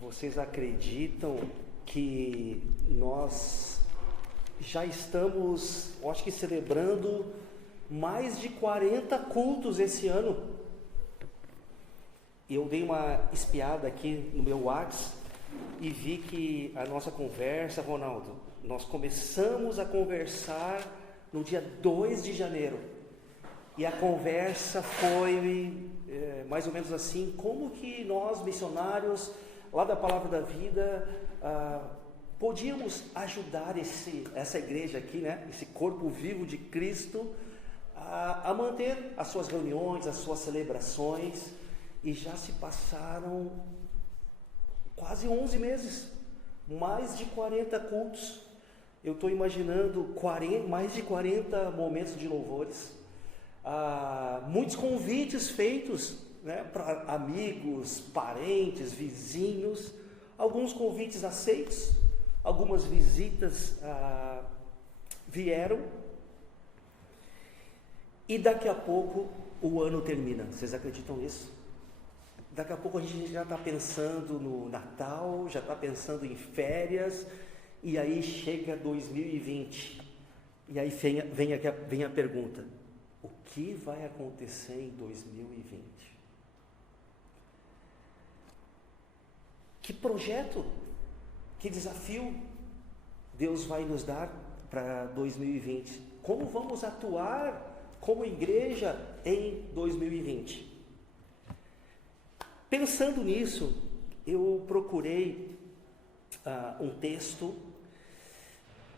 Vocês acreditam que nós já estamos, eu acho que celebrando mais de 40 cultos esse ano? Eu dei uma espiada aqui no meu WhatsApp e vi que a nossa conversa, Ronaldo, nós começamos a conversar no dia 2 de janeiro. E a conversa foi mais ou menos assim: como que nós, missionários lá da Palavra da Vida, podíamos ajudar essa igreja aqui, né? Esse corpo vivo de Cristo, a manter as suas reuniões, as suas celebrações. E já se passaram quase 11 meses, mais de 40 cultos. Eu estou imaginando mais de 40 momentos de louvores, muitos convites feitos, né, para amigos, parentes, vizinhos, alguns convites aceitos, algumas visitas vieram, e daqui a pouco o ano termina. Vocês acreditam nisso? Daqui a pouco a gente já está pensando no Natal, já está pensando em férias, e aí chega 2020, e aí vem a pergunta: o que vai acontecer em 2020? Que projeto, que desafio Deus vai nos dar para 2020? Como vamos atuar como igreja em 2020? Pensando nisso, eu procurei um texto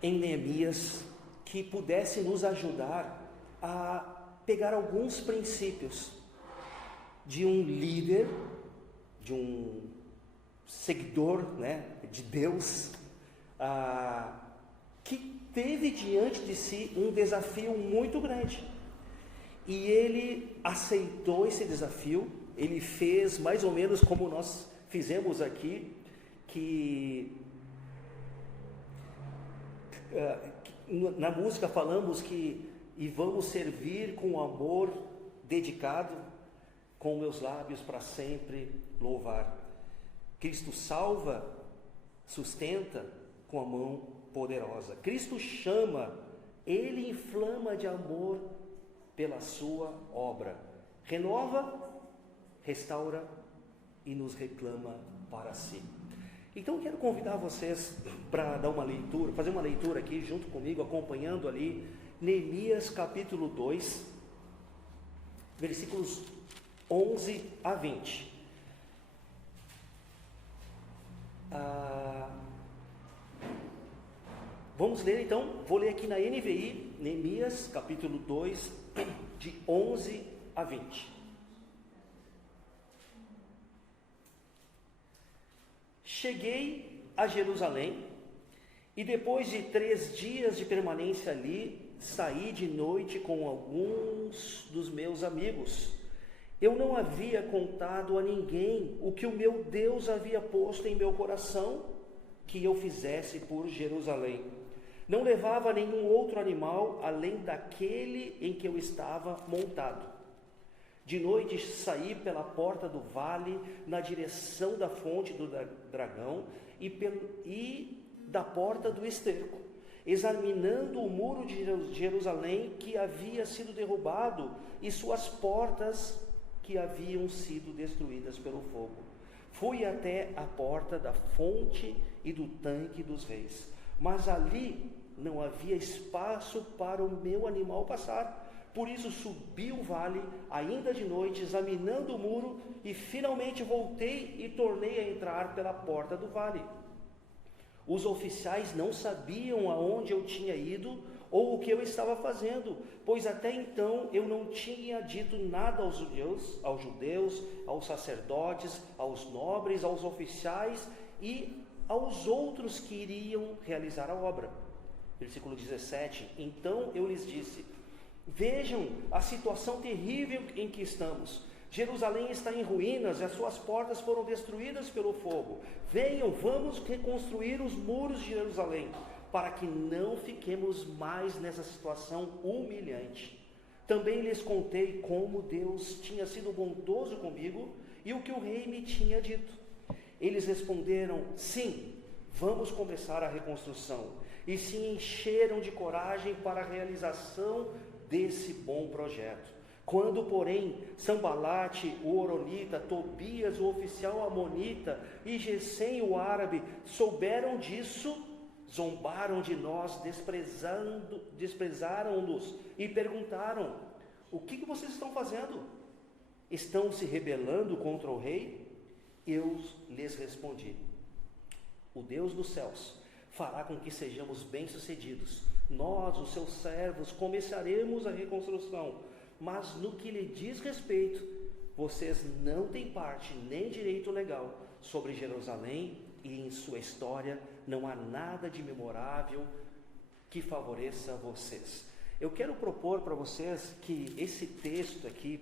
em Neemias que pudesse nos ajudar a pegar alguns princípios de um líder, de um seguidor, né, de Deus, que teve diante de si um desafio muito grande, e ele aceitou esse desafio. Ele fez mais ou menos como nós fizemos aqui, que na música falamos que e vamos servir com amor dedicado, com meus lábios para sempre louvar. Cristo salva, sustenta com a mão poderosa. Cristo chama, Ele inflama de amor pela sua obra. Renova, restaura e nos reclama para si. Então eu quero convidar vocês para dar uma leitura, fazer uma leitura aqui junto comigo, acompanhando ali Neemias capítulo 2, versículos 11 a 20. Vamos ler então, vou ler aqui na NVI, Neemias capítulo 2, de 11 a 20. Cheguei a Jerusalém, e depois de 3 dias de permanência ali, saí de noite com alguns dos meus amigos. Eu não havia contado a ninguém o que o meu Deus havia posto em meu coração que eu fizesse por Jerusalém. Não levava nenhum outro animal além daquele em que eu estava montado. De noite saí pela porta do vale, na direção da fonte do dragão e da porta do esterco, examinando o muro de Jerusalém que havia sido derrubado e suas portas que haviam sido destruídas pelo fogo. Fui até a porta da fonte e do tanque dos reis, mas ali não havia espaço para o meu animal passar. Por isso subi o vale, ainda de noite, examinando o muro, e finalmente voltei e tornei a entrar pela porta do vale. Os oficiais não sabiam aonde eu tinha ido ou o que eu estava fazendo, pois até então eu não tinha dito nada aos judeus, aos sacerdotes, aos nobres, aos oficiais e aos outros que iriam realizar a obra. Versículo 17: então eu lhes disse: vejam a situação terrível em que estamos. Jerusalém está em ruínas e as suas portas foram destruídas pelo fogo. Venham, vamos reconstruir os muros de Jerusalém, para que não fiquemos mais nessa situação humilhante. Também lhes contei como Deus tinha sido bondoso comigo e o que o rei me tinha dito. Eles responderam: sim, vamos começar a reconstrução. E se encheram de coragem para a realização desse bom projeto. Quando, porém, Sanbalate, o horonita, Tobias, o oficial amonita, e Gesem, o árabe, souberam disso, zombaram de nós, desprezaram-nos e perguntaram: o que vocês estão fazendo? Estão se rebelando contra o rei? Eu lhes respondi: o Deus dos céus fará com que sejamos bem-sucedidos. Nós, os seus servos, começaremos a reconstrução, mas no que lhe diz respeito, vocês não têm parte nem direito legal sobre Jerusalém, e em sua história não há nada de memorável que favoreça vocês. Eu quero propor para vocês que esse texto aqui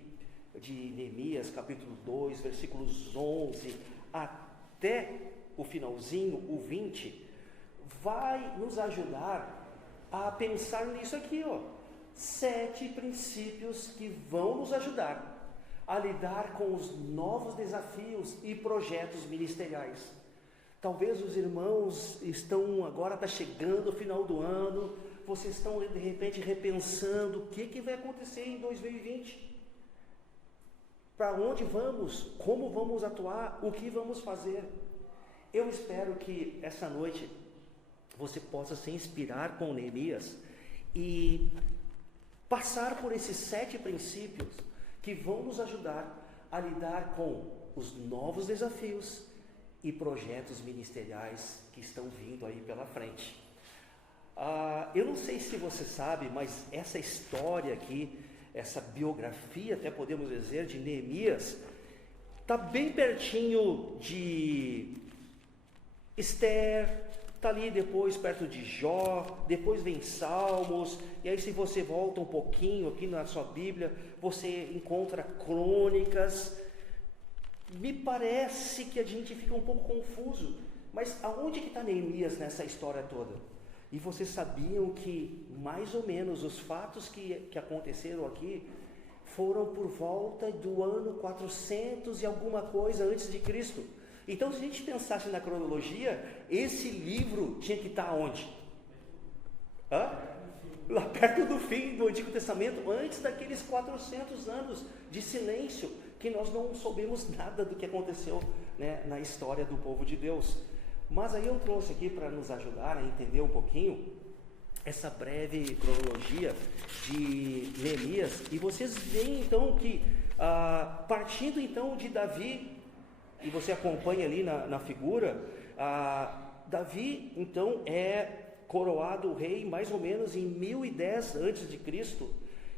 de Neemias, capítulo 2, versículos 11 até o finalzinho, o 20, vai nos ajudar a pensar nisso aqui, 7 princípios que vão nos ajudar a lidar com os novos desafios e projetos ministeriais. Talvez os irmãos está chegando o final do ano, vocês estão de repente repensando o que vai acontecer em 2020. Para onde vamos? Como vamos atuar? O que vamos fazer? Eu espero que essa noite você possa se inspirar com Neemias e passar por esses 7 princípios que vão nos ajudar a lidar com os novos desafios e projetos ministeriais que estão vindo aí pela frente. Eu não sei se você sabe, mas essa história aqui, essa biografia, até podemos dizer, de Neemias, está bem pertinho de Esther, está ali depois perto de Jó, depois vem Salmos, e aí se você volta um pouquinho aqui na sua Bíblia, você encontra Crônicas. Me parece que a gente fica um pouco confuso, mas aonde que está Neemias nessa história toda? E vocês sabiam que mais ou menos os fatos que aconteceram aqui foram por volta do ano 400 e alguma coisa antes de Cristo. Então, se a gente pensasse na cronologia, esse livro tinha que estar onde? Lá perto do fim do Antigo Testamento, antes daqueles 400 anos de silêncio, que nós não soubemos nada do que aconteceu, né, na história do povo de Deus. Mas aí eu trouxe aqui para nos ajudar a entender um pouquinho essa breve cronologia de Neemias, e vocês veem então que, partindo então de Davi, e você acompanha ali na figura, Davi então é coroado rei mais ou menos em 1010 a.C.,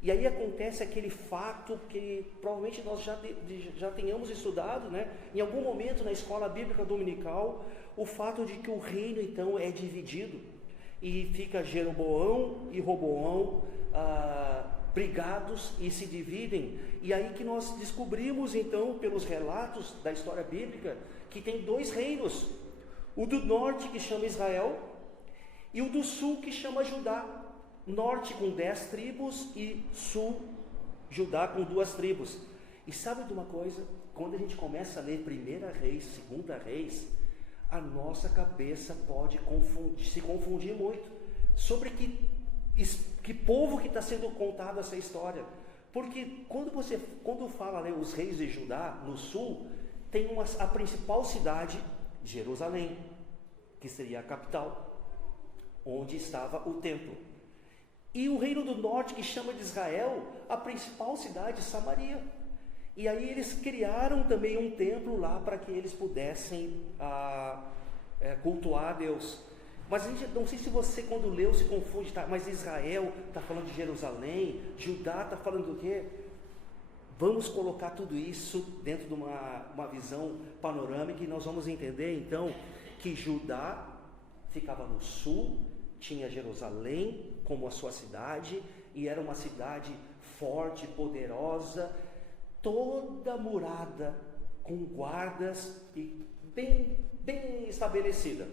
e aí acontece aquele fato que provavelmente nós já tenhamos estudado, né, em algum momento na escola bíblica dominical, o fato de que o reino então é dividido, e fica Jeroboão e Roboão brigados e se dividem. E aí que nós descobrimos então, pelos relatos da história bíblica, que tem 2 reinos: o do norte, que chama Israel, e o do sul, que chama Judá. Norte com 10 tribos e sul, Judá com 2 tribos. E sabe de uma coisa? Quando a gente começa a ler 1 Reis, 2 Reis, a nossa cabeça pode se confundir muito sobre que povo que está sendo contado essa história. Porque quando fala, né, os reis de Judá, no sul, tem a principal cidade, Jerusalém, que seria a capital, onde estava o templo. E o reino do norte, que chama de Israel, a principal cidade, Samaria. E aí eles criaram também um templo lá para que eles pudessem cultuar a Deus. Mas a gente, não sei se você, quando leu, se confunde, tá? Mas Israel está falando de Jerusalém, Judá está falando do quê? Vamos colocar tudo isso dentro de uma visão panorâmica, e nós vamos entender então que Judá ficava no sul, tinha Jerusalém como a sua cidade, e era uma cidade forte, poderosa, toda murada, com guardas e bem estabelecida.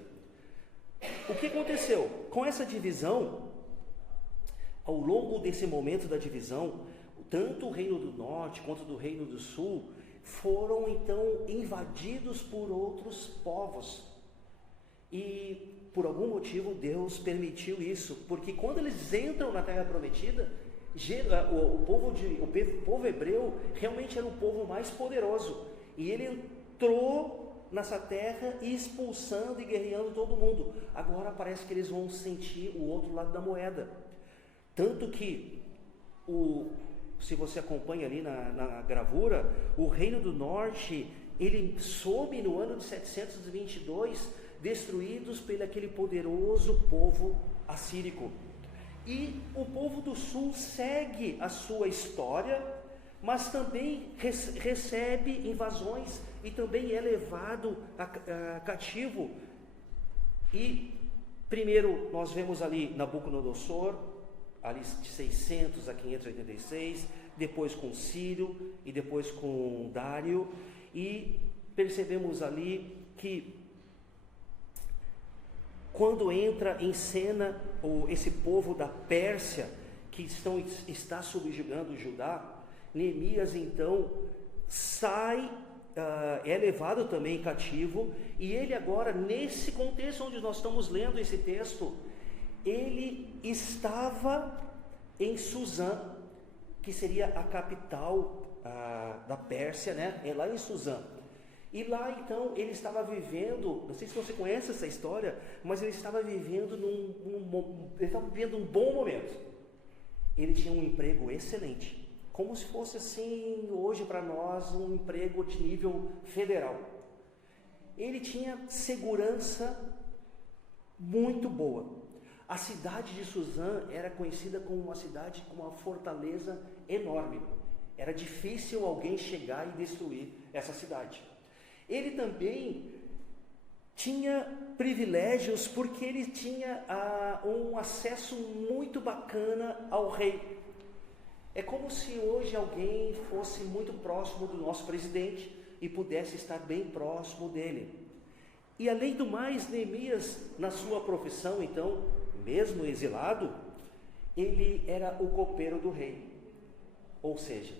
O que aconteceu? Com essa divisão, ao longo desse momento da divisão, tanto o reino do norte quanto do reino do sul foram então invadidos por outros povos. E por algum motivo Deus permitiu isso, porque quando eles entram na Terra Prometida, o povo hebreu realmente era o povo mais poderoso, e ele entrou nessa terra expulsando e guerreando todo mundo. Agora parece que eles vão sentir o outro lado da moeda, tanto que se você acompanha ali na gravura, o Reino do Norte, ele soube no ano de 722, destruídos pelo aquele poderoso povo assírico. E o povo do sul segue a sua história, mas também recebe invasões e também é levado a cativo. E primeiro nós vemos ali Nabucodonosor, ali de 600 a 586, depois com Círio e depois com Dário, e percebemos ali que quando entra em cena esse povo da Pérsia, que está subjugando Judá, Neemias então sai, é levado também cativo, e ele agora, nesse contexto onde nós estamos lendo esse texto, ele estava em Suzã, que seria a capital da Pérsia, né? É lá em Suzã. E lá então ele estava vivendo, não sei se você conhece essa história, mas ele estava vivendo um bom momento. Ele tinha um emprego excelente, como se fosse assim hoje para nós um emprego de nível federal. Ele tinha segurança muito boa. A cidade de Suzã era conhecida como uma cidade com uma fortaleza enorme. Era difícil alguém chegar e destruir essa cidade. Ele também tinha privilégios porque ele tinha um acesso muito bacana ao rei. É como se hoje alguém fosse muito próximo do nosso presidente e pudesse estar bem próximo dele. E além do mais, Neemias, na sua profissão, então, mesmo exilado, ele era o copeiro do rei. Ou seja,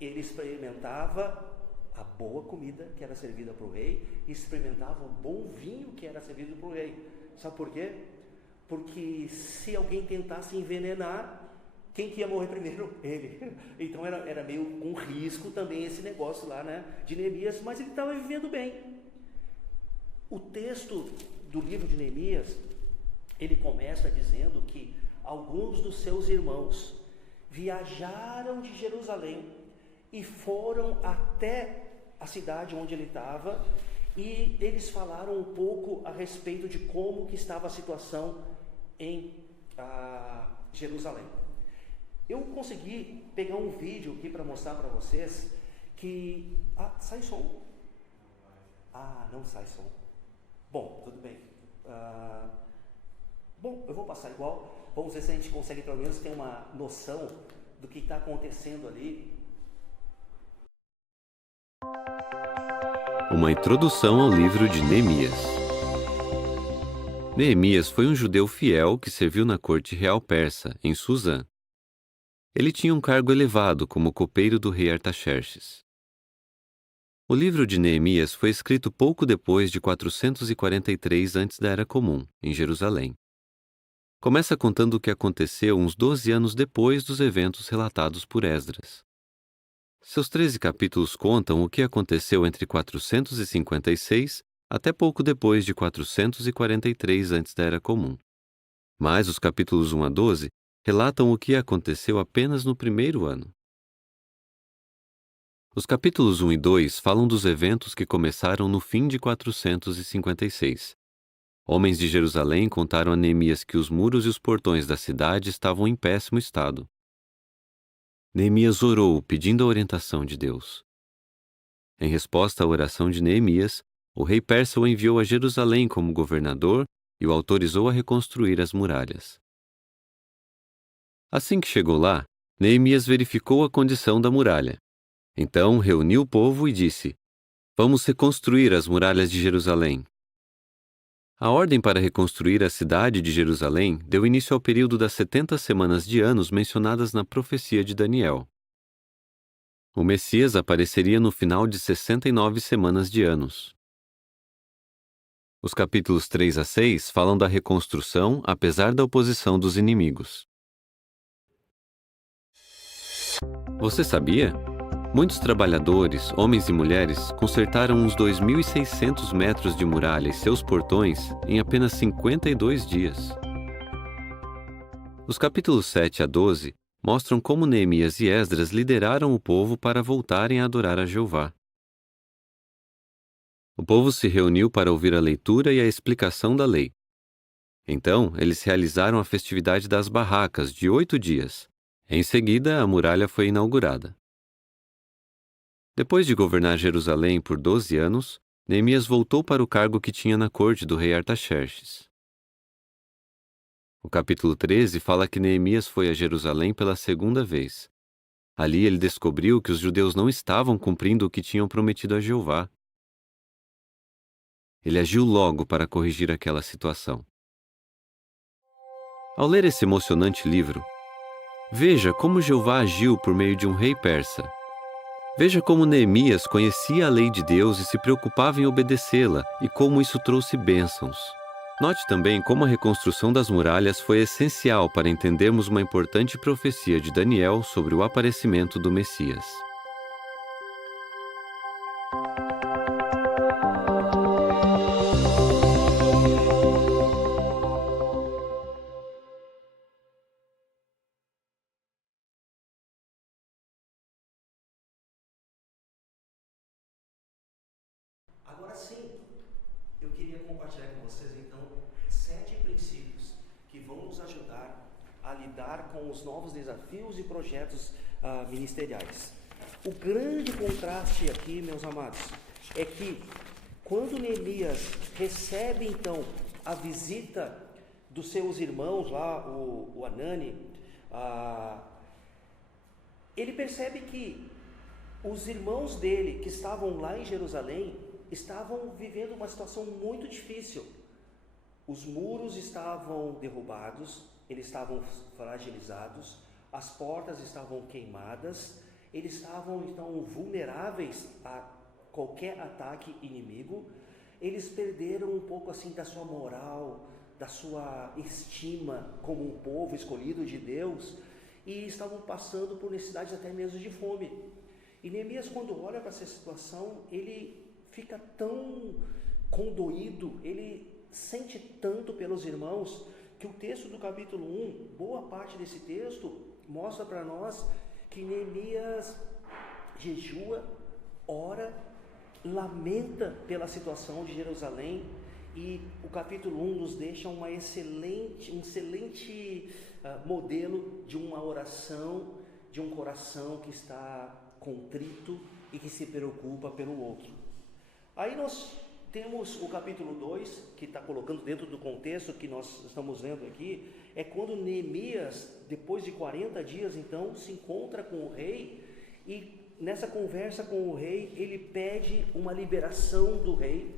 ele experimentava a boa comida que era servida para o rei, e experimentava o bom vinho que era servido para o rei. Sabe por quê? Porque se alguém tentasse envenenar, quem que ia morrer primeiro? Ele. Então era meio um risco também esse negócio lá, né, de Neemias, mas ele estava vivendo bem. O texto do livro de Neemias, ele começa dizendo que alguns dos seus irmãos viajaram de Jerusalém e foram até a cidade onde ele estava, e eles falaram um pouco a respeito de como que estava a situação em Jerusalém. Eu consegui pegar um vídeo aqui para mostrar para vocês que... sai som? Não sai som. Bom, tudo bem. Bom, eu vou passar igual. Vamos ver se a gente consegue pelo menos ter uma noção do que está acontecendo ali. Uma introdução ao livro de Neemias. Neemias foi um judeu fiel que serviu na corte real persa, em Suzã. Ele tinha um cargo elevado como copeiro do rei Artaxerxes. O livro de Neemias foi escrito pouco depois de 443 antes da Era Comum, em Jerusalém. Começa contando o que aconteceu uns 12 anos depois dos eventos relatados por Esdras. Seus 13 capítulos contam o que aconteceu entre 456 até pouco depois de 443 antes da Era Comum. Mas os capítulos 1 a 12 relatam o que aconteceu apenas no primeiro ano. Os capítulos 1 e 2 falam dos eventos que começaram no fim de 456. Homens de Jerusalém contaram a Neemias que os muros e os portões da cidade estavam em péssimo estado. Neemias orou, pedindo a orientação de Deus. Em resposta à oração de Neemias, o rei persa o enviou a Jerusalém como governador e o autorizou a reconstruir as muralhas. Assim que chegou lá, Neemias verificou a condição da muralha. Então reuniu o povo e disse: "Vamos reconstruir as muralhas de Jerusalém." A ordem para reconstruir a cidade de Jerusalém deu início ao período das 70 semanas de anos mencionadas na profecia de Daniel. O Messias apareceria no final de 69 semanas de anos. Os capítulos 3 a 6 falam da reconstrução apesar da oposição dos inimigos. Você sabia? Muitos trabalhadores, homens e mulheres, consertaram uns 2.600 metros de muralha e seus portões em apenas 52 dias. Os capítulos 7 a 12 mostram como Neemias e Esdras lideraram o povo para voltarem a adorar a Jeová. O povo se reuniu para ouvir a leitura e a explicação da lei. Então, eles realizaram a festividade das barracas de 8 dias. Em seguida, a muralha foi inaugurada. Depois de governar Jerusalém por 12 anos, Neemias voltou para o cargo que tinha na corte do rei Artaxerxes. O capítulo 13 fala que Neemias foi a Jerusalém pela segunda vez. Ali ele descobriu que os judeus não estavam cumprindo o que tinham prometido a Jeová. Ele agiu logo para corrigir aquela situação. Ao ler esse emocionante livro, veja como Jeová agiu por meio de um rei persa. Veja como Neemias conhecia a lei de Deus e se preocupava em obedecê-la e como isso trouxe bênçãos. Note também como a reconstrução das muralhas foi essencial para entendermos uma importante profecia de Daniel sobre o aparecimento do Messias. Agora sim, eu queria compartilhar com vocês então 7 princípios que vão nos ajudar a lidar com os novos desafios e projetos ministeriais. O grande contraste aqui, meus amados, é que quando Neemias recebe então a visita dos seus irmãos lá, o Anani, ele percebe que os irmãos dele que estavam lá em Jerusalém estavam vivendo uma situação muito difícil. Os muros estavam derrubados, eles estavam fragilizados, as portas estavam queimadas, eles estavam então vulneráveis a qualquer ataque inimigo. Eles perderam um pouco assim da sua moral, da sua estima como um povo escolhido de Deus, e estavam passando por necessidades até mesmo de fome. E Neemias, quando olha para essa situação, ele fica tão condoído, ele sente tanto pelos irmãos, que o texto do capítulo 1, boa parte desse texto, mostra para nós que Neemias jejua, ora, lamenta pela situação de Jerusalém, e o capítulo 1 nos deixa um excelente modelo de uma oração, de um coração que está contrito e que se preocupa pelo outro. Aí nós temos o capítulo 2, que está colocando dentro do contexto que nós estamos lendo aqui, é quando Neemias, depois de 40 dias, então, se encontra com o rei, e nessa conversa com o rei, ele pede uma liberação do rei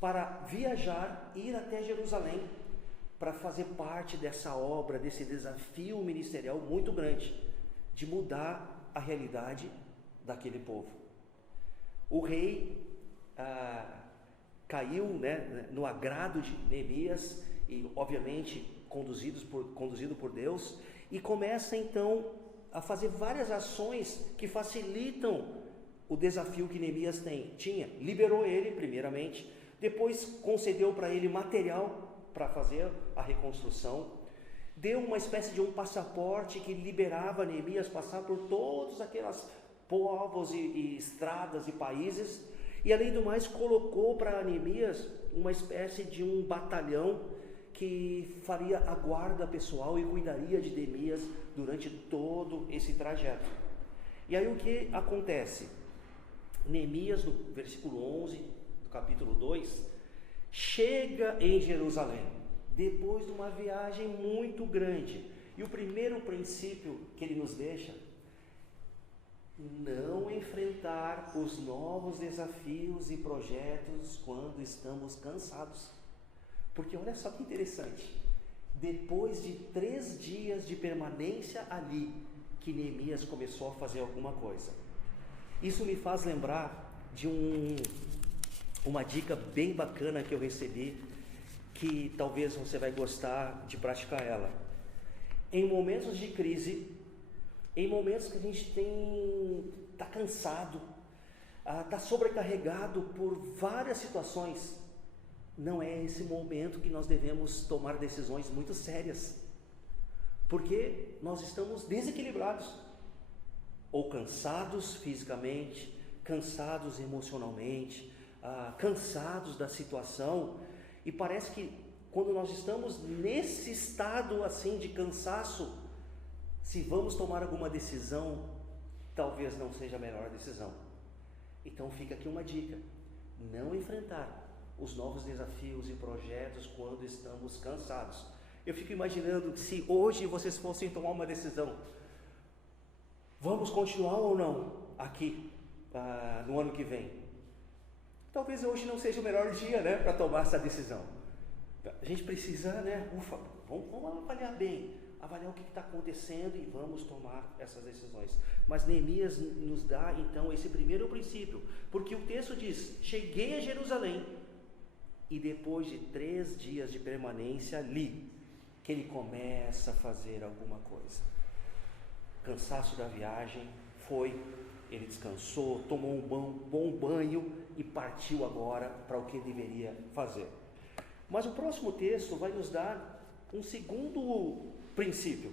para viajar, ir até Jerusalém, para fazer parte dessa obra, desse desafio ministerial muito grande, de mudar a realidade daquele povo. O rei caiu, no agrado de Neemias, e obviamente conduzido por Deus, e começa então a fazer várias ações que facilitam o desafio que Neemias tinha. Liberou ele primeiramente, depois concedeu para ele material para fazer a reconstrução, deu uma espécie de um passaporte que liberava Neemias passar por todos aqueles povos e estradas e países, e além do mais colocou para Neemias uma espécie de um batalhão que faria a guarda pessoal e cuidaria de Neemias durante todo esse trajeto. E aí o que acontece? Neemias, no versículo 11 do capítulo 2, chega em Jerusalém, depois de uma viagem muito grande. E o primeiro princípio que ele nos deixa: não enfrentar os novos desafios e projetos quando estamos cansados. Porque olha só que interessante, depois de 3 dias de permanência ali, que Neemias começou a fazer alguma coisa. Isso me faz lembrar de uma dica bem bacana que eu recebi, que talvez você vai gostar de praticar ela. Em momentos de crise, em momentos que a gente está cansado, está sobrecarregado por várias situações, não é esse momento que nós devemos tomar decisões muito sérias, porque nós estamos desequilibrados, ou cansados fisicamente, cansados emocionalmente, cansados da situação, e parece que quando nós estamos nesse estado assim de cansaço, se vamos tomar alguma decisão, talvez não seja a melhor decisão. Então fica aqui uma dica: não enfrentar os novos desafios e projetos quando estamos cansados. Eu fico imaginando que se hoje vocês fossem tomar uma decisão, vamos continuar ou não aqui no ano que vem? Talvez hoje não seja o melhor dia, né, para tomar essa decisão. A gente precisa, vamos avaliar bem, avaliar o que está acontecendo e vamos tomar essas decisões. Mas Neemias nos dá então esse primeiro princípio, porque o texto diz: cheguei a Jerusalém, e depois de 3 dias de permanência ali, que ele começa a fazer alguma coisa. Cansaço da viagem, ele descansou, tomou um bom banho e partiu agora para o que deveria fazer. Mas o próximo texto vai nos dar um segundo princípio,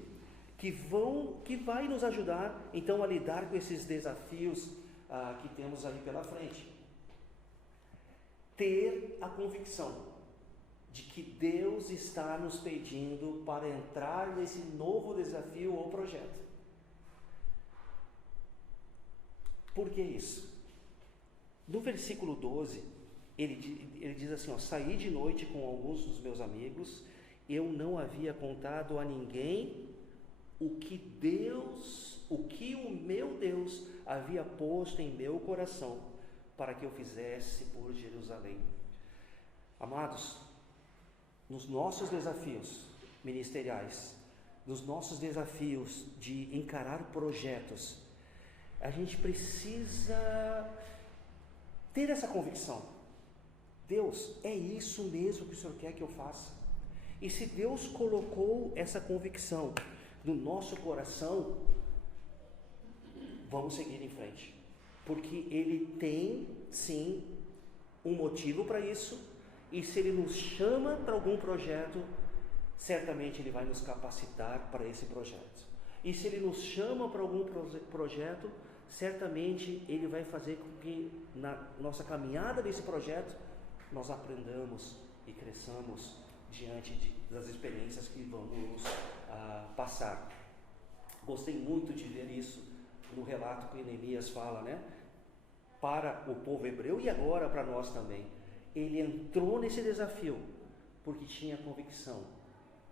que vai nos ajudar então a lidar com esses desafios que temos aí pela frente. Ter a convicção de que Deus está nos pedindo para entrar nesse novo desafio ou projeto. Por que isso? No versículo 12, ele diz assim: saí de noite com alguns dos meus amigos, eu não havia contado a ninguém o que o meu Deus havia posto em meu coração para que eu fizesse por Jerusalém. Amados, nos nossos desafios ministeriais, nos nossos desafios de encarar projetos, a gente precisa ter essa convicção: Deus, é isso mesmo que o Senhor quer que eu faça? E se Deus colocou essa convicção no nosso coração, vamos seguir em frente, porque Ele tem sim um motivo para isso, e se Ele nos chama para algum projeto, certamente Ele vai nos capacitar para esse projeto. E se Ele nos chama para algum projeto, certamente Ele vai fazer com que na nossa caminhada desse projeto nós aprendamos e cresçamos diante das experiências que vamos passar. Gostei muito de ver isso no relato que Neemias fala, né? Para o povo hebreu e agora para nós também. Ele entrou nesse desafio porque tinha convicção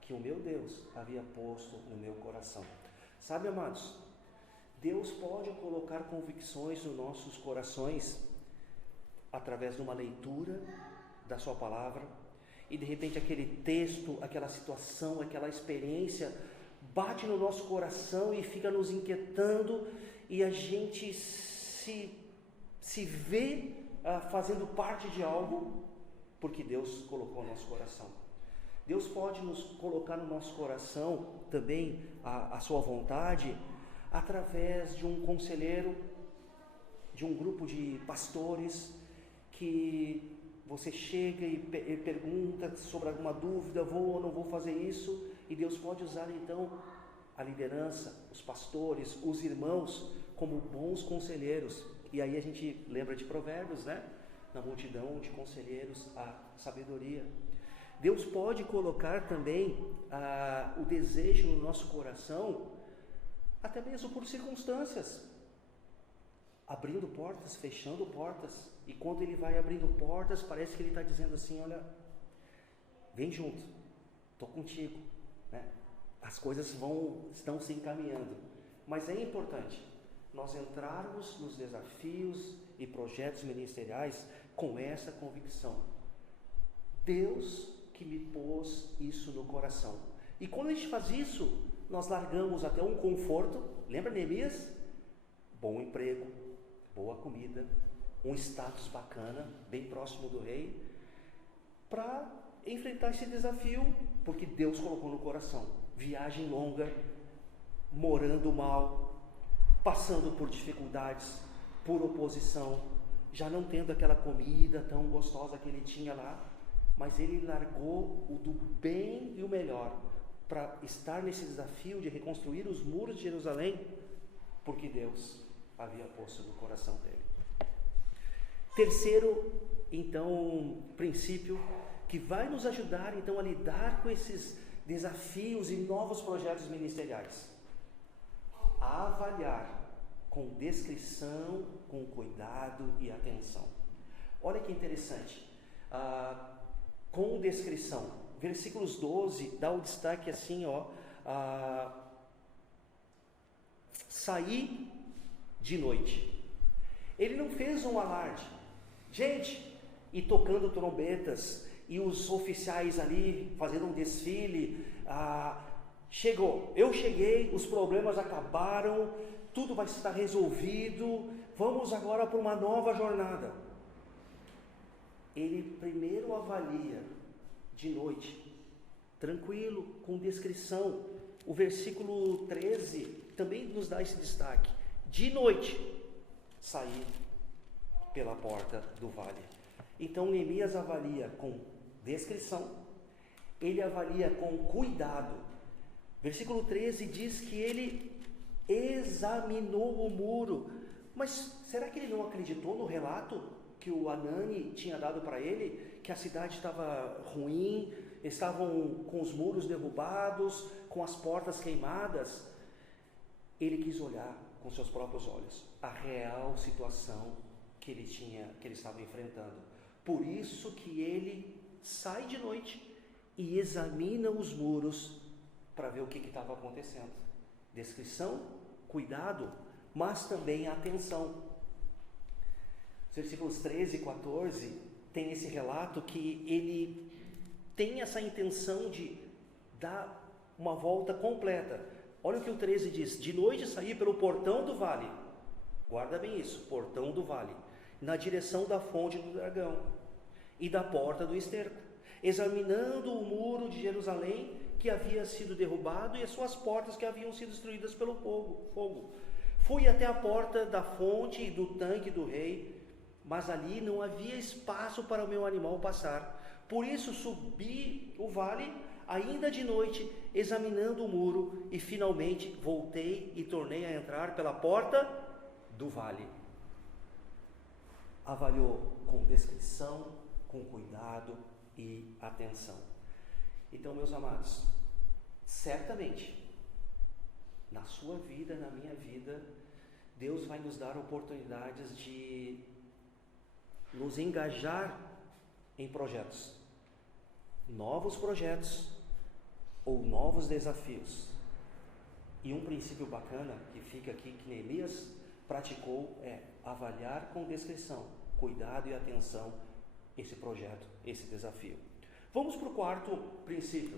que o meu Deus havia posto no meu coração. Sabe, amados, Deus pode colocar convicções nos nossos corações através de uma leitura da sua palavra, e de repente aquele texto, aquela situação, aquela experiência bate no nosso coração e fica nos inquietando, e a gente se vê fazendo parte de algo, porque Deus colocou no nosso coração. Deus pode nos colocar no nosso coração também a sua vontade através de um conselheiro, de um grupo de pastores, que você chega e pergunta sobre alguma dúvida: vou ou não vou fazer isso? E Deus pode usar então a liderança, os pastores, os irmãos como bons conselheiros. E aí a gente lembra de Provérbios, né? Na multidão de conselheiros há sabedoria. Deus pode colocar também o desejo no nosso coração, até mesmo por circunstâncias, abrindo portas, fechando portas. E quando Ele vai abrindo portas, parece que Ele está dizendo assim: olha, vem junto, estou contigo, né? As coisas estão se encaminhando. Mas é importante nós entrarmos nos desafios e projetos ministeriais com essa convicção: Deus que me pôs isso no coração. E quando a gente faz isso, nós largamos até um conforto. Lembra Neemias? Bom emprego, boa comida, um status bacana, bem próximo do rei, para enfrentar esse desafio, porque Deus colocou no coração. Viagem longa, morando mal, passando por dificuldades, por oposição, já não tendo aquela comida tão gostosa que ele tinha lá, mas ele largou o do bem e o melhor para estar nesse desafio de reconstruir os muros de Jerusalém, porque Deus havia posto no coração dele. Terceiro, então, princípio que vai nos ajudar então a lidar com esses desafios e novos projetos ministeriais. A avaliar com descrição, com cuidado e atenção. Olha que interessante. Com descrição. Versículos 12 dá o destaque assim, sair de noite. Ele não fez um alarde. Gente, e tocando trombetas, e os oficiais ali fazendo um desfile, eu cheguei, os problemas acabaram, tudo vai estar resolvido, vamos agora para uma nova jornada. Ele primeiro avalia de noite, tranquilo, com descrição. O versículo 13 também nos dá esse destaque. De noite, sair pela porta do vale. Então Neemias avalia com descrição, ele avalia com cuidado. Versículo 13 diz que ele examinou o muro. Mas será que ele não acreditou no relato que o Hanani tinha dado para ele? Que a cidade estava ruim, estavam com os muros derrubados, com as portas queimadas? Ele quis olhar com seus próprios olhos a real situação que ele estava enfrentando. Por isso que ele sai de noite e examina os muros para ver o que estava acontecendo. Descrição, cuidado, mas também atenção. Os versículos 13 e 14 tem esse relato que ele tem essa intenção de dar uma volta completa. Olha o que o 13 diz: de noite saí pelo portão do vale, guarda bem isso, portão do vale, na direção da fonte do dragão e da porta do esterco, examinando o muro de Jerusalém que havia sido derrubado e as suas portas que haviam sido destruídas pelo fogo. Fui até a porta da fonte e do tanque do rei, mas ali não havia espaço para o meu animal passar. Por isso subi o vale ainda de noite, examinando o muro, e finalmente voltei e tornei a entrar pela porta do vale. Avaliou com descrição, com cuidado e atenção. Então, meus amados, certamente, na sua vida, na minha vida, Deus vai nos dar oportunidades de nos engajar em projetos, novos projetos ou novos desafios. E um princípio bacana que fica aqui, que Neemias praticou, é avaliar com descrição, cuidado e atenção esse projeto, esse desafio. Vamos para o quarto princípio.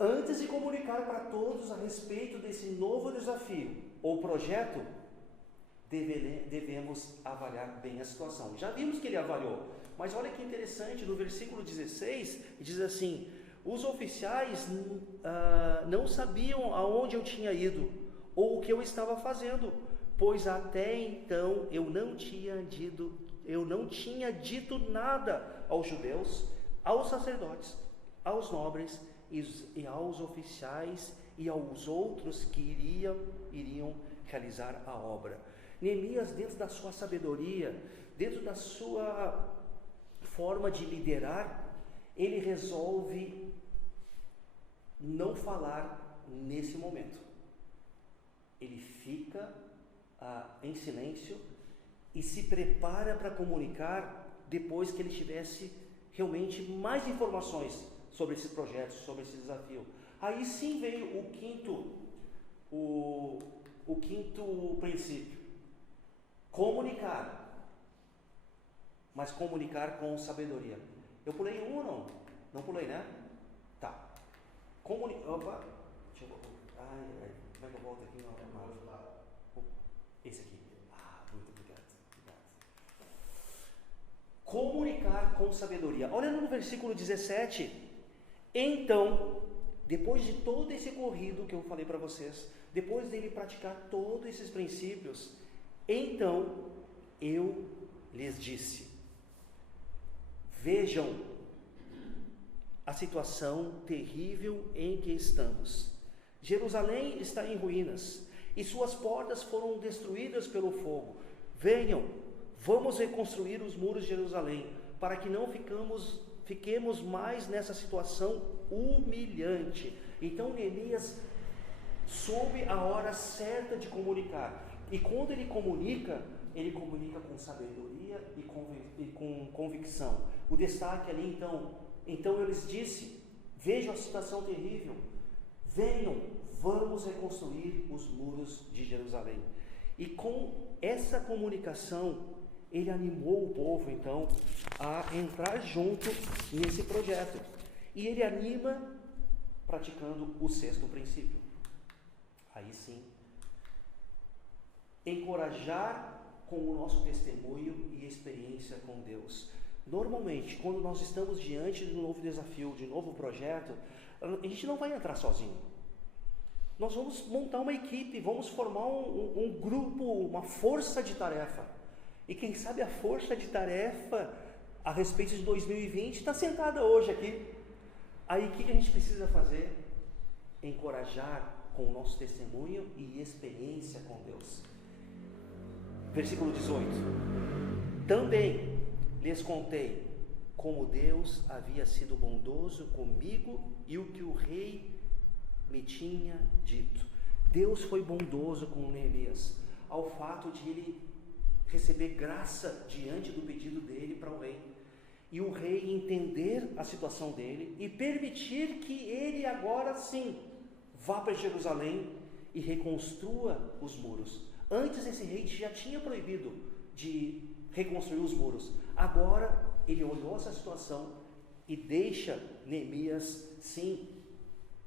Antes de comunicar para todos a respeito desse novo desafio ou projeto, devemos avaliar bem a situação. Já vimos que ele avaliou, mas olha que interessante, no versículo 16, diz assim: os oficiais não sabiam aonde eu tinha ido, ou o que eu estava fazendo, pois até então eu não tinha dito nada aos judeus, aos sacerdotes, aos nobres e aos oficiais e aos outros que iriam realizar a obra. Neemias, dentro da sua sabedoria, dentro da sua forma de liderar, ele resolve não falar nesse momento. Ele fica em silêncio e se prepara para comunicar depois que ele tivesse realmente mais informações sobre esse projeto, sobre esse desafio. Aí sim veio o quinto princípio: comunicar, mas comunicar com sabedoria. Eu pulei um ou não? Não pulei, né? Tá. Opa, deixa eu... Como é que eu volto aqui? Esse aqui. comunicar com sabedoria. Olha no versículo 17. Então, depois de todo esse corrido que eu falei para vocês, depois dele praticar todos esses princípios, então eu lhes disse: vejam a situação terrível em que estamos. Jerusalém está em ruínas e suas portas foram destruídas pelo fogo. Venham, vamos reconstruir os muros de Jerusalém, para que não fiquemos mais nessa situação humilhante. Então Neemias soube a hora certa de comunicar. E quando ele comunica com sabedoria e com convicção. O destaque ali então eu lhes disse: vejam a situação terrível, venham, vamos reconstruir os muros de Jerusalém. E com essa comunicação, ele animou o povo então a entrar junto nesse projeto. E ele anima praticando o sexto princípio. Aí sim, encorajar com o nosso testemunho e experiência com Deus. Normalmente, quando nós estamos diante de um novo desafio, de um novo projeto, a gente não vai entrar sozinho. Nós vamos montar uma equipe, vamos formar um grupo, uma força de tarefa. E quem sabe a força de tarefa a respeito de 2020 está sentada hoje aqui. Aí o que a gente precisa fazer? Encorajar com o nosso testemunho e experiência com Deus. Versículo 18. Também lhes contei como Deus havia sido bondoso comigo e o que o rei me tinha dito. Deus foi bondoso com Neemias, ao fato de ele receber graça diante do pedido dele para o rei. E o rei entender a situação dele e permitir que ele agora sim vá para Jerusalém e reconstrua os muros. Antes esse rei já tinha proibido de reconstruir os muros. Agora ele olhou essa situação e deixa Neemias sim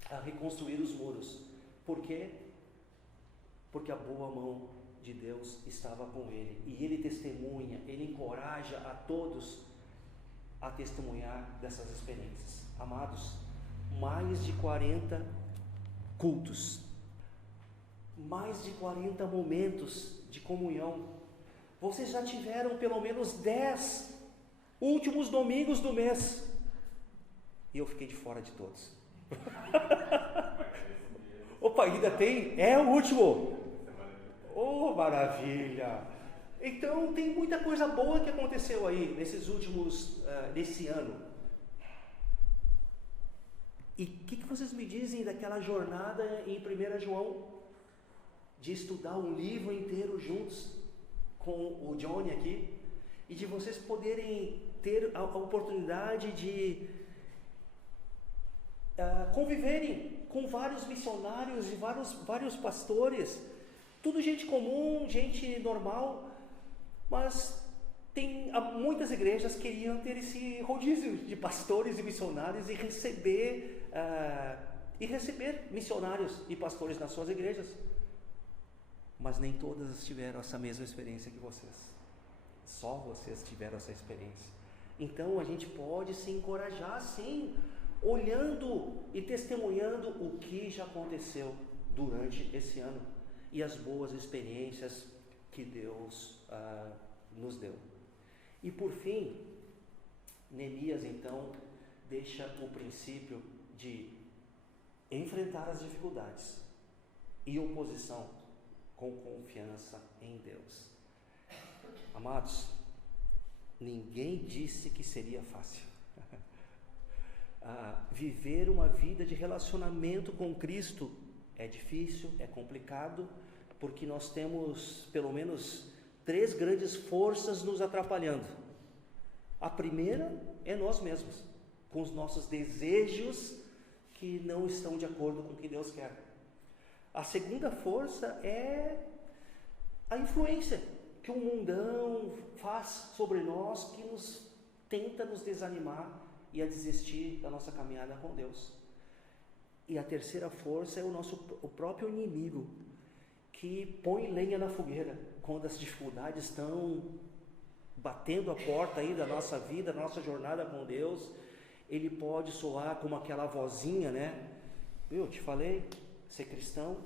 a reconstruir os muros. Por quê? Porque a boa mão de Deus estava com ele. E ele testemunha, ele encoraja a todos a testemunhar dessas experiências. Amados, mais de 40 cultos, mais de 40 momentos de comunhão. Vocês já tiveram pelo menos 10 últimos domingos do mês. E eu fiquei de fora de todos. Opa, ainda tem? É o último. Oh, maravilha! Então tem muita coisa boa que aconteceu aí nesses últimos, nesse ano. E o que vocês me dizem daquela jornada em 1 João? De estudar um livro inteiro juntos com o Johnny aqui, e de vocês poderem ter a oportunidade de conviverem com vários missionários e vários pastores, tudo gente comum, gente normal, mas tem muitas igrejas que queriam ter esse rodízio de pastores e missionários e receber missionários e pastores nas suas igrejas. Mas nem todas tiveram essa mesma experiência que vocês. Só vocês tiveram essa experiência. Então a gente pode se encorajar sim, olhando e testemunhando o que já aconteceu durante esse ano e as boas experiências que Deus nos deu. E por fim, Neemias então deixa o princípio de enfrentar as dificuldades e oposição com confiança em Deus. Amados, ninguém disse que seria fácil. Viver uma vida de relacionamento com Cristo é difícil, é complicado, porque nós temos pelo menos 3 grandes forças nos atrapalhando. A primeira é nós mesmos, com os nossos desejos que não estão de acordo com o que Deus quer. A segunda força é a influência que o mundão faz sobre nós, que tenta nos desanimar e a desistir da nossa caminhada com Deus. E a terceira força é o próprio inimigo, que põe lenha na fogueira quando as dificuldades estão batendo a porta aí da nossa vida, da nossa jornada com Deus, ele pode soar como aquela vozinha, né? Eu te falei, ser cristão,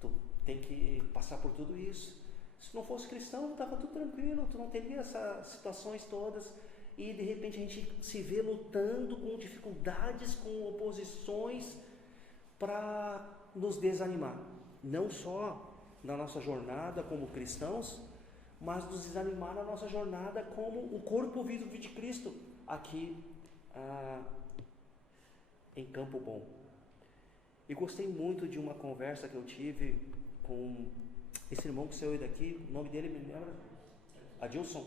tu tem que passar por tudo isso. Se não fosse cristão, estava tudo tranquilo, tu não teria essas situações todas. E de repente a gente se vê lutando com dificuldades, com oposições, para nos desanimar. Não só na nossa jornada como cristãos, mas nos desanimar na nossa jornada como o corpo vivo de Cristo aqui em Campo Bom. E gostei muito de uma conversa que eu tive com esse irmão que saiu daqui, o nome dele me lembra? Adilson,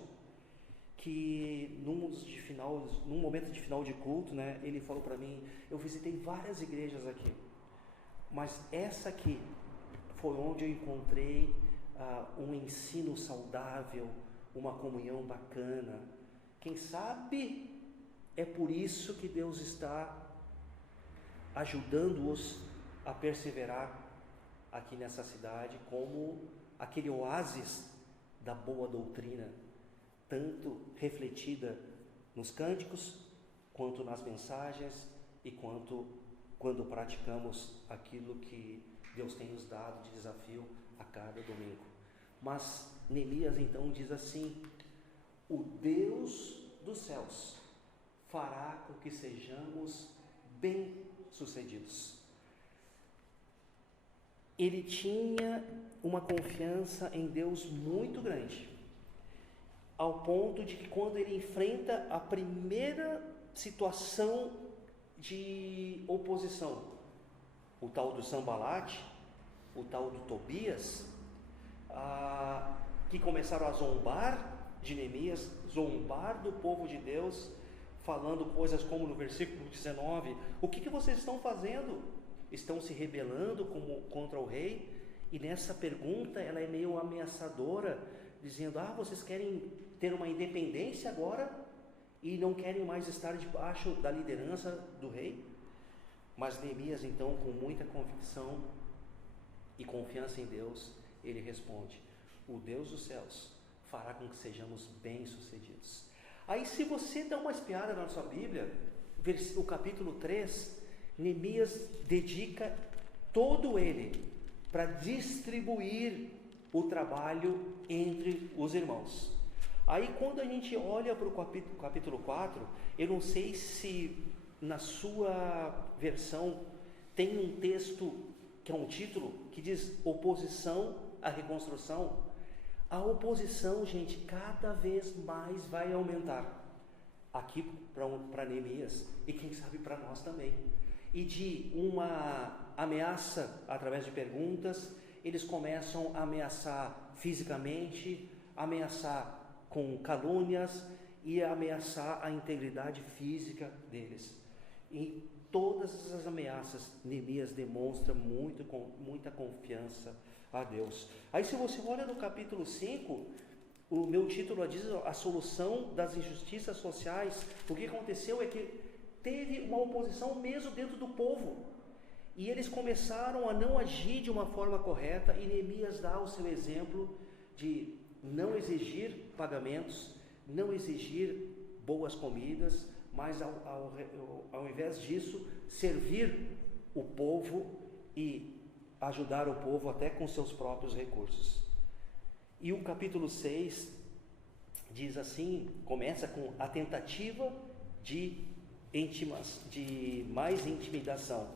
que num momento de final de culto, né, ele falou para mim, eu visitei várias igrejas aqui, mas essa aqui foi onde eu encontrei um ensino saudável, uma comunhão bacana. Quem sabe é por isso que Deus está ajudando-os a perseverar aqui nessa cidade, como aquele oásis da boa doutrina, tanto refletida nos cânticos, quanto nas mensagens e quando praticamos aquilo que Deus tem nos dado de desafio a cada domingo. Mas Neemias então diz assim: o Deus dos céus fará com que sejamos bem-sucedidos. Ele tinha uma confiança em Deus muito grande, ao ponto de que quando ele enfrenta a primeira situação de oposição, o tal do Sanbalate, o tal do Tobias, que começaram a zombar de Neemias, zombar do povo de Deus, falando coisas como no versículo 19, o que vocês estão fazendo? Estão se rebelando contra o rei? E nessa pergunta ela é meio ameaçadora, dizendo, vocês querem ter uma independência agora e não querem mais estar debaixo da liderança do rei? Mas Neemias então, com muita convicção e confiança em Deus, ele responde: o Deus dos céus fará com que sejamos bem-sucedidos. Aí, se você dá uma espiada na sua Bíblia, o capítulo 3, Neemias dedica todo ele para distribuir o trabalho entre os irmãos. Aí, quando a gente olha para o capítulo 4, eu não sei se na sua versão tem um texto que é um título que diz oposição à reconstrução. A oposição, gente, cada vez mais vai aumentar aqui para Neemias e quem sabe para nós também. E de uma ameaça através de perguntas, eles começam a ameaçar fisicamente, ameaçar com calúnias e ameaçar a integridade física deles. Em todas essas ameaças, Neemias demonstra muita confiança a Deus. Aí, se você olha no capítulo 5, o meu título diz a solução das injustiças sociais. O que aconteceu é que teve uma oposição mesmo dentro do povo, e eles começaram a não agir de uma forma correta, e Neemias dá o seu exemplo de não exigir pagamentos, não exigir boas comidas, mas ao invés disso, servir o povo e ajudar o povo até com seus próprios recursos. E o capítulo 6 diz assim, começa com a tentativa de mais intimidação.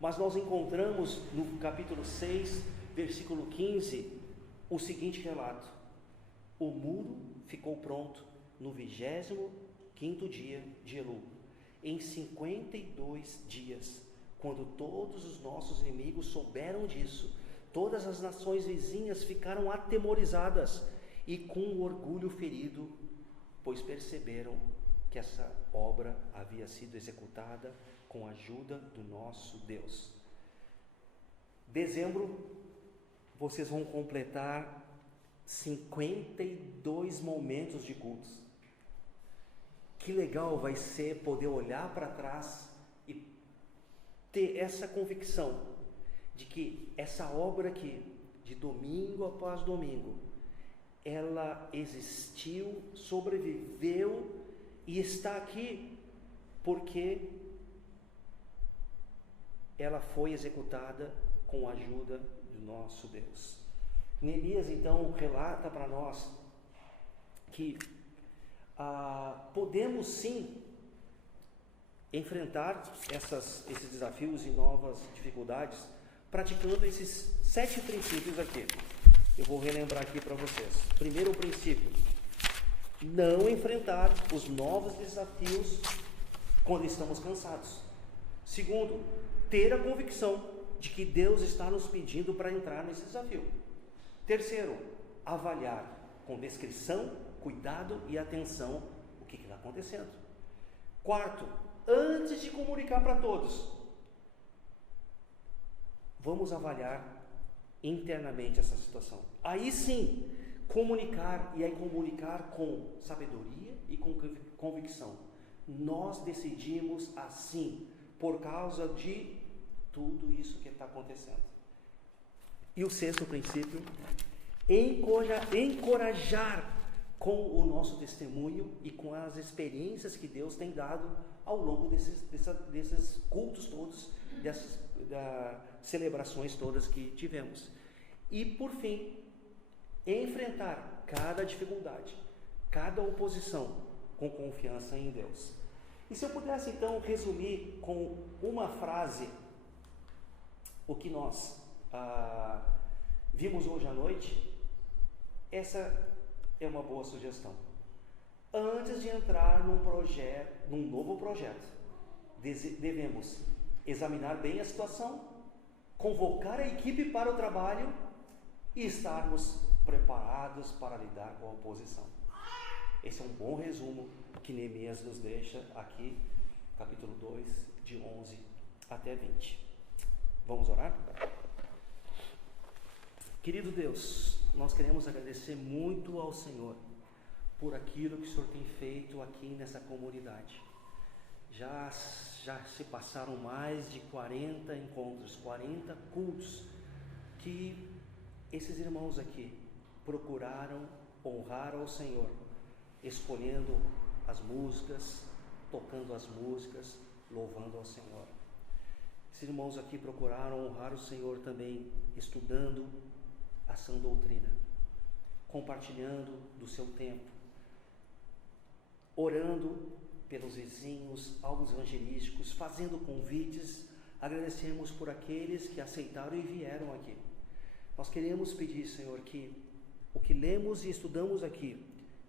Mas nós encontramos no capítulo 6, versículo 15, o seguinte relato: o muro ficou pronto no 25º dia de Elul, em 52 dias. Quando todos os nossos inimigos souberam disso, todas as nações vizinhas ficaram atemorizadas e com orgulho ferido, pois perceberam que essa obra havia sido executada com a ajuda do nosso Deus. Dezembro, vocês vão completar 52 momentos de cultos. Que legal vai ser poder olhar para trás e ter essa convicção de que essa obra aqui, de domingo após domingo, ela existiu, sobreviveu e está aqui porque ela foi executada com a ajuda do nosso Deus. Neemias então relata para nós que podemos sim enfrentar esses desafios e novas dificuldades praticando esses 7 princípios aqui. Eu vou relembrar aqui para vocês. Primeiro princípio: não enfrentar os novos desafios quando estamos cansados. Segundo, ter a convicção de que Deus está nos pedindo para entrar nesse desafio. Terceiro, avaliar com descrição, cuidado e atenção o que está acontecendo. Quarto, antes de comunicar para todos, vamos avaliar internamente essa situação. Aí sim, comunicar, e aí comunicar com sabedoria e com convicção. Nós decidimos assim, por causa de tudo isso que está acontecendo. E o sexto princípio, encorajar com o nosso testemunho e com as experiências que Deus tem dado ao longo desses cultos todos, dessas celebrações todas que tivemos. E por fim, enfrentar cada dificuldade, cada oposição com confiança em Deus. E se eu pudesse então resumir com uma frase o que nós vimos hoje à noite, essa é uma boa sugestão. Antes de entrar num novo projeto, devemos examinar bem a situação, convocar a equipe para o trabalho e estarmos preparados para lidar com a oposição. Esse é um bom resumo que Neemias nos deixa aqui, capítulo 2, de 11 até 20. Vamos orar? Querido Deus, nós queremos agradecer muito ao Senhor por aquilo que o Senhor tem feito aqui nessa comunidade. Já se passaram mais de 40 encontros, 40 cultos que esses irmãos aqui procuraram honrar ao Senhor, escolhendo as músicas, tocando as músicas, louvando ao Senhor. Esses irmãos aqui procuraram honrar o Senhor também, estudando a sã doutrina, compartilhando do seu tempo, orando pelos vizinhos, alvos evangelísticos, fazendo convites. Agradecemos por aqueles que aceitaram e vieram aqui. Nós queremos pedir, Senhor, que o que lemos e estudamos aqui,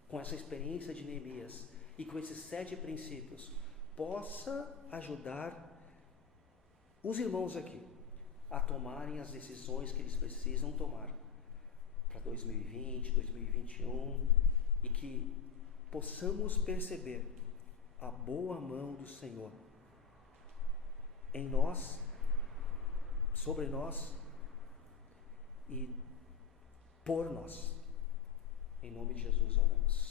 com essa experiência de Neemias e com esses 7 princípios, possa ajudar os irmãos aqui a tomarem as decisões que eles precisam tomar para 2020, 2021, e que possamos perceber a boa mão do Senhor em nós, sobre nós e por nós. Em nome de Jesus oramos.